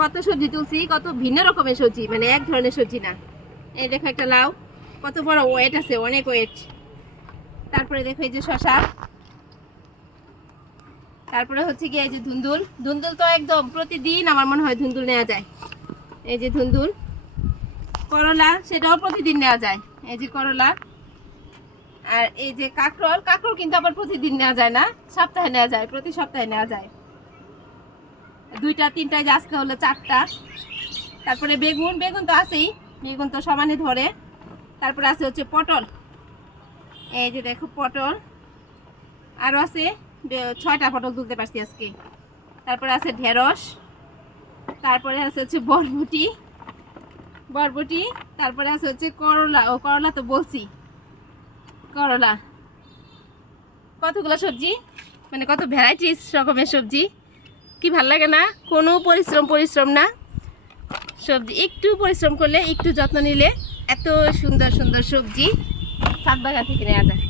কত সবজি তুলছি, কত ভিন্ন রকমের সবজি, মানে এক ধরনের সবজি না। এই দেখো একটা লাউ, কত বড় ওয়েট আছে, অনেক ওয়েট। তারপরে দেখো এই যে শশা, তারপরে হচ্ছে কি এই যে ধুন্দুল। ধুন্দুল তো একদম প্রতিদিন আমার মনে হয় ধুন্দুল নেওয়া যায়। এই যে ধুন্দুল। করলা, সেটাও প্রতিদিন নেওয়া যায়, এই যে করলা। আর এই যে কাঁকরোল, কাঁকরোল কিন্তু আবার প্রতিদিন নেওয়া যায় না, সপ্তাহে নেওয়া যায়, প্রতি সপ্তাহে নেওয়া যায়। 2টা 3টা, যে আজকে হলো 4টা। তারপরে বেগুন, বেগুন তো আছেই, বেগুন তো সমানে ধরে। তারপরে আছে হচ্ছে পটল, এই যে দেখো পটল, আরও আছে 6টা পটল তুলতে পারছি আজকে। তারপরে আছে ঢেঁড়স, তারপরে আছে হচ্ছে বরবটি, বরবটি। তারপরে আছে হচ্ছে করলা, ও করলা তো বলছি, করলা। কতগুলো সবজি, মানে কত ভ্যারাইটিস রকমের সবজি, কি ভাল লাগে না? কোনো পরিশ্রম না, সবজি একটু পরিশ্রম করলে, একটু যত্ন নিলে এত সুন্দর সুন্দর সবজি ছাদ বাগান থেকে নেওয়া যায়।